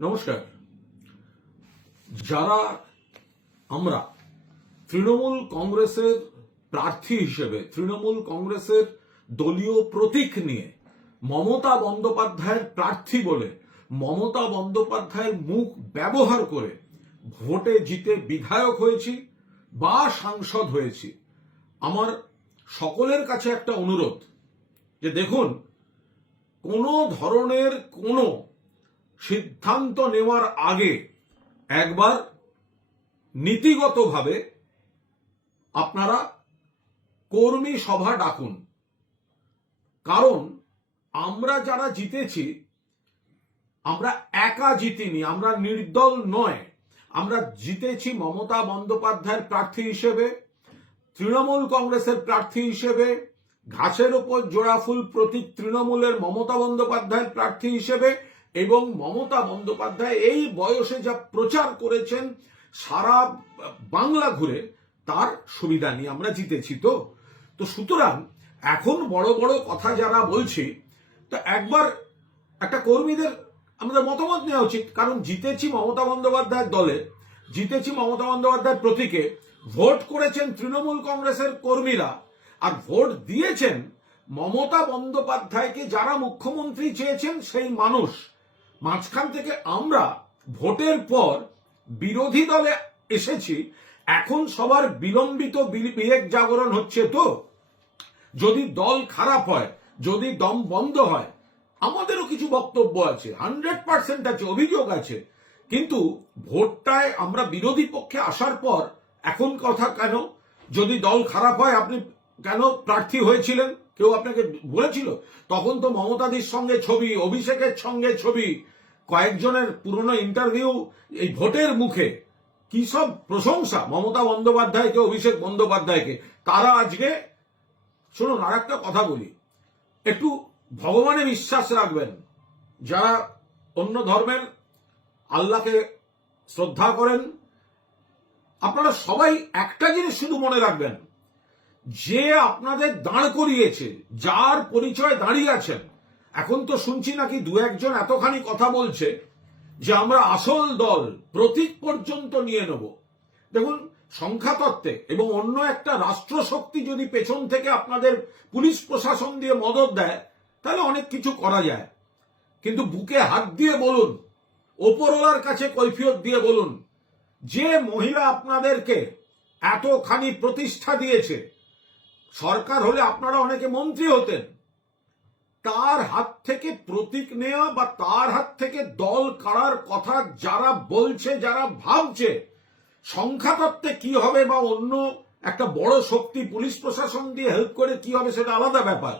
নমস্কার। যারা আমরা তৃণমূল কংগ্রেসের প্রার্থী হিসেবে তৃণমূল কংগ্রেসের দলীয় প্রতীক নিয়ে মমতা বন্দ্যোপাধ্যায়ের প্রার্থী বলে মমতা বন্দ্যোপাধ্যায়ের মুখ ব্যবহার করে ভোটে জিতে বিধায়ক হয়েছি বা সাংসদ হয়েছি, আমার সকলের কাছে একটা অনুরোধ যে দেখুন, কোনো ধরনের কোনো সিদ্ধান্ত নেওয়ার আগে একবার নীতিগতভাবে আপনারা কর্মী সভা ডাকুন। কারণ আমরা যারা জিতেছি, আমরা একা জিতিনি, আমরা নির্দল নয়। আমরা জিতেছি মমতা বন্দ্যোপাধ্যায়ের প্রার্থী হিসেবে, তৃণমূল কংগ্রেসের প্রার্থী হিসেবে, ঘাসের ওপর জোড়াফুল প্রতীক তৃণমূলের মমতা বন্দ্যোপাধ্যায়ের প্রার্থী হিসেবে, এবং মমতা বন্দ্যোপাধ্যায় এই বয়সে যা প্রচার করেছেন সারা বাংলা ঘুরে, তার সুবিধা নিয়ে আমরা জিতেছি। তো সুতরাং এখন বড় বড় কথা যারা বলছি, তো একবার একটা কর্মীদের আমাদের মতামত নেওয়া উচিত। কারণ জিতেছি মমতা বন্দ্যোপাধ্যায়ের দলে, জিতেছি মমতা বন্দ্যোপাধ্যায়ের প্রতীকে, ভোট করেছেন তৃণমূল কংগ্রেসের কর্মীরা, আর ভোট দিয়েছেন মমতা বন্দ্যোপাধ্যায়কে যারা মুখ্যমন্ত্রী চেয়েছেন সেই মানুষ। মাঝখান থেকে আমরা ভোটের পর বিরোধী দলে এসেছি, এখন সবার বিলম্বিত বিবেক জাগরণ হচ্ছে। তো যদি দল খারাপ হয়, যদি দম বন্ধ হয়, আমাদেরও কিছু বক্তব্য আছে, 100% আছে, অভিযোগ আছে, কিন্তু ভোটটায় আমরা বিরোধী পক্ষে আসার পর এখন কথা কেন? যদি দল খারাপ হয় আপনি কেন প্রার্থী হয়েছিলেন? কেউ আপনাকে বলেছিল? তখন তো মমতাদির সঙ্গে ছবি, অভিষেকের সঙ্গে ছবি, কয়েকজনের পুরনো ইন্টারভিউ, এই ভোটের মুখে কি সব প্রশংসা মমতা বন্দ্যোপাধ্যায়কে, অভিষেক বন্দ্যোপাধ্যায়কে। তারা আজকে শুনুন, আর একটা কথা বলি, একটু ভগবানে বিশ্বাস রাখবেন। যারা অন্য ধর্মের আল্লাহকে শ্রদ্ধা করেন, আপনারা সবাই একটা জিনিস শুধু মনে রাখবেন, যে আপনাদের দাঁড় করিয়েছে, যার পরিচয় দাঁড়িয়ে আছেন, এখন তো শুনছি নাকি দু একজন এতখানি কথা বলছে যে আমরা আসল দল, প্রতীক পর্যন্ত নিয়ে নেব। দেখুন, সংখ্যাতত্ত্বে এবং অন্য একটা রাষ্ট্রশক্তি যদি পেছন থেকে আপনাদের পুলিশ প্রশাসন দিয়ে মদত দেয়, তাহলে অনেক কিছু করা যায়। কিন্তু বুকে হাত দিয়ে বলুন, ওপরওয়ালার কাছে কৈফিয়ত দিয়ে বলুন, যে মহিলা আপনাদেরকে এতখানি প্রতিষ্ঠা দিয়েছে, সরকার হলে আপনারা অনেকে মন্ত্রী হতেন, তার হাত থেকে প্রতীক নেওয়া বা তার হাত থেকে দল কাড়ার কথা যারা বলছে, যারা ভাবছে সংখ্যাতত্ত্বে কি হবে বা অন্য একটা বড় শক্তি পুলিশ প্রশাসন দিয়ে হেল্প করে কি হবে, সেটা আলাদা ব্যাপার।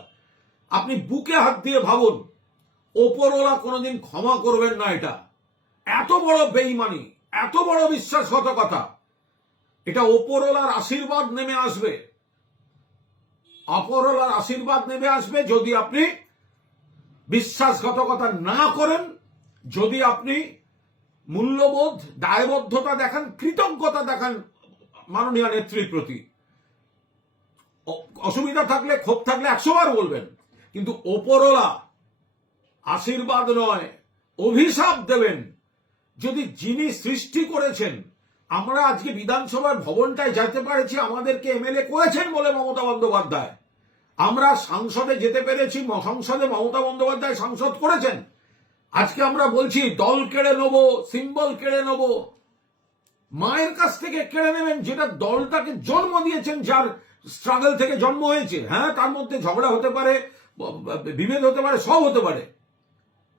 আপনি বুকে হাত দিয়ে ভাবুন, ওপরওয়ালা কোনোদিন ক্ষমা করবেন না। এটা এত বড় বেঈমানি, এত বড় বিশ্বাসঘাতকতা, এটা ওপরওয়ালার আশীর্বাদ নেমে আসবে। ওপরওয়ালার আশীর্বাদ নেমে আসবে যদি আপনি বিশ্বাসঘাতকতা না করেন, যদি আপনি মূল্যবোধ, দায়বদ্ধতা দেখান, কৃতজ্ঞতা দেখান মাননীয় নেত্রীর প্রতি। অসুবিধা থাকলে, ক্ষোভ থাকলে 100 বার বলবেন, কিন্তু ওপরওয়ালা আশীর্বাদ নয়, অভিশাপ দেবেন। যদি যিনি সৃষ্টি করেছেন, আমরা আজকে বিধানসভার ভবনটায় যেতে পেরেছি, আমাদেরকে এমএলএ করেছেন বলে মমতা বন্দ্যোপাধ্যায়। আমরা সংসদে যেতে পেরেছি, সংসদে মমতা বন্দ্যোপাধ্যায় সাংসদ করেছেন। আজকে আমরা বলছি দল কেড়ে নেব, সিম্বল কেড়ে নেব। মায়ের কাছ থেকে কেড়ে নেবেন যেটা দলটাকে জন্ম দিয়েছেন, যার স্ট্রাগল থেকে জন্ম হয়েছে। হ্যাঁ, তার মধ্যে ঝগড়া হতে পারে, বিভেদ হতে পারে, সব হতে পারে।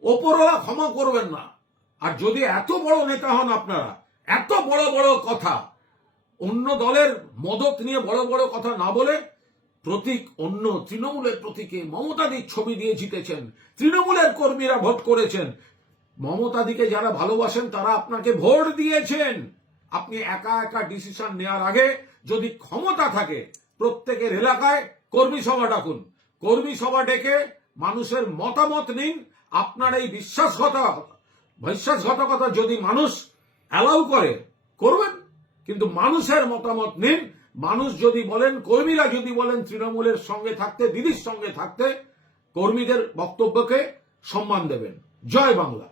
ওপরওয়ালা ক্ষমা করবেন না। আর যদি এত বড় নেতা হন আপনারা, এত বড় বড় কথা, অন্য দলের মদত নিয়ে বড় বড় কথা না বলে, প্রতীক অন্য তৃণমূলের প্রতীকে মমতাদির ছবি দিয়ে জিতেছেন, তৃণমূলের কর্মীরা ভোট করেছেন, মমতাদিকে যারা ভালোবাসেন তারা আপনাকে ভোট দিয়েছেন। আপনি একা একা ডিসিশন নেওয়ার আগে যদি ক্ষমতা থাকে, প্রত্যেকের এলাকায় কর্মী সভা ডাকুন। কর্মী সভা ডেকে মানুষের মতামত নিন। আপনার এই বিশ্বাসঘাতকতা যদি মানুষ অ্যালাউ করে, করবেন, কিন্তু মানুষের মতামত নিন। মানুষ যদি বলেন, কর্মীরা যদি বলেন তৃণমূলের সঙ্গে থাকতে, দিদির সঙ্গে থাকতে, কর্মীদের বক্তব্যকে সম্মান দেবেন। জয় বাংলা।